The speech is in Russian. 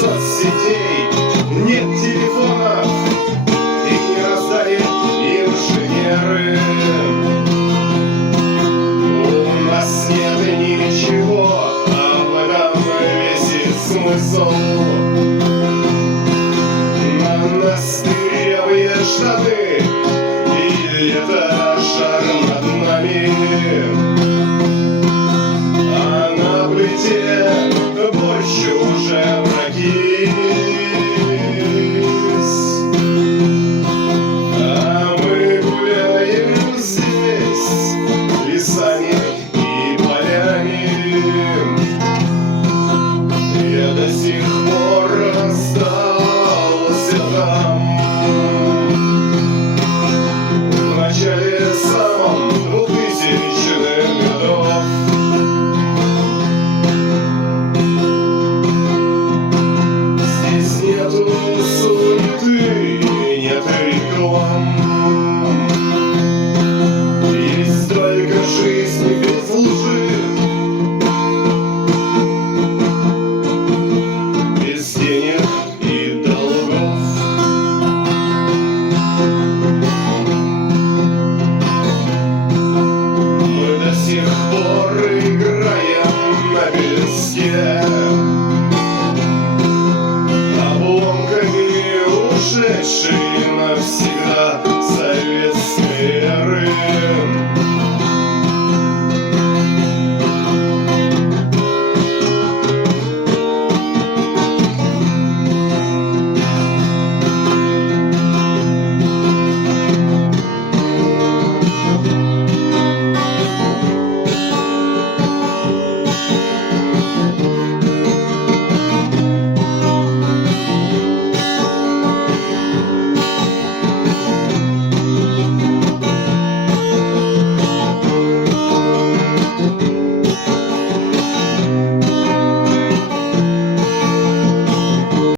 соцсетей, нет телефонов, их не раздали инженеры. У нас нет ничего, а в этом весь и смысл. На нас дырявые штаны, и лето жар над нами. А на плите борщ уже прокис. А мы гуляем здесь лесами и полями. Я до сих пор остался там, в начале самом 2000-х годов. Здесь нету суеты, нет реклам, есть только жизнь без лжи, без денег и долгов. Мы до сих пор играем на песке, обломками ушедшей навсегда советской эры.